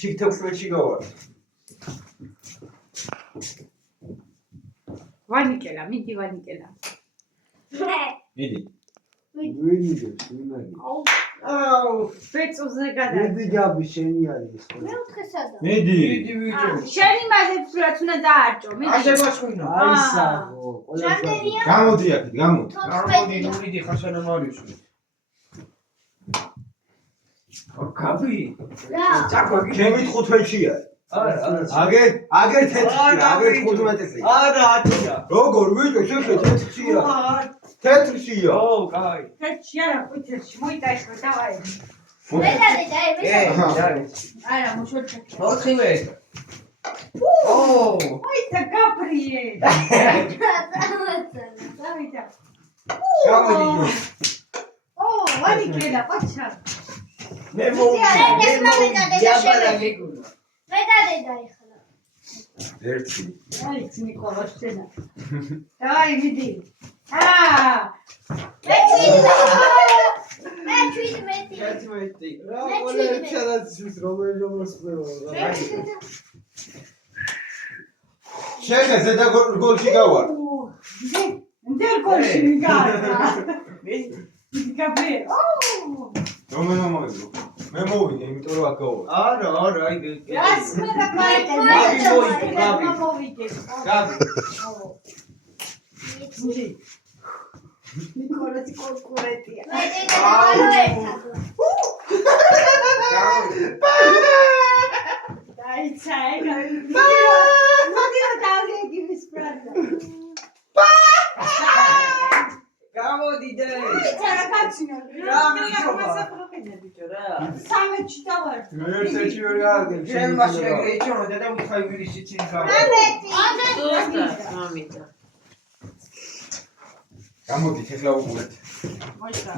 შიგთევში გავარ. ვანიკელა, მიდი ვანიკელა. მიდი. აუ, ბეწოზე გადა. მიდი. შენი მაზებს რაც უნდა დაარჭო, მიდი. გამოდი აქეთ, გამოდი. ნურიდი ხასანა მარიშვი. კაფი. ჩემი 15-ია. აგერ 15-ია. არა 10-ია. როგორ ვიტყვი შეხე 4-ია. 4-ია. ო, კაი. თეთრში არა, ყვითელში, მოიტაიხო, დავაი. არა, მოშორჩა. 4-ვე. ო, მოიცა გაბრიე. დავიდა. გამოდი. ო, ვანიკელა, ყოჩა. მე ერთი. აი, ნიკოლა შენა. დავაი, მიდი. შეხე ზედა გოლში გავარ. ნდერ გოლში მიგაა. გაბრიე. რომელი მომიგო? მე მოვიდე, იმიტომ რომ აქ გავარ. არა, აი რას მე დაკარეთ? გაბი. ნიკოლას კონკურენტია. დაიცა, მოდი დავიგი მისპრადა. გამოდიდე. ჩარა კაცინო. სამეთში დავარ. ერთ-ერთი ვერ გავარდი. შენ მაშინ ეგრე იჩვენო და მითხარი ვირის იცინი ხარ. გამოდით, ეხლა უყურეთ. მოიცა.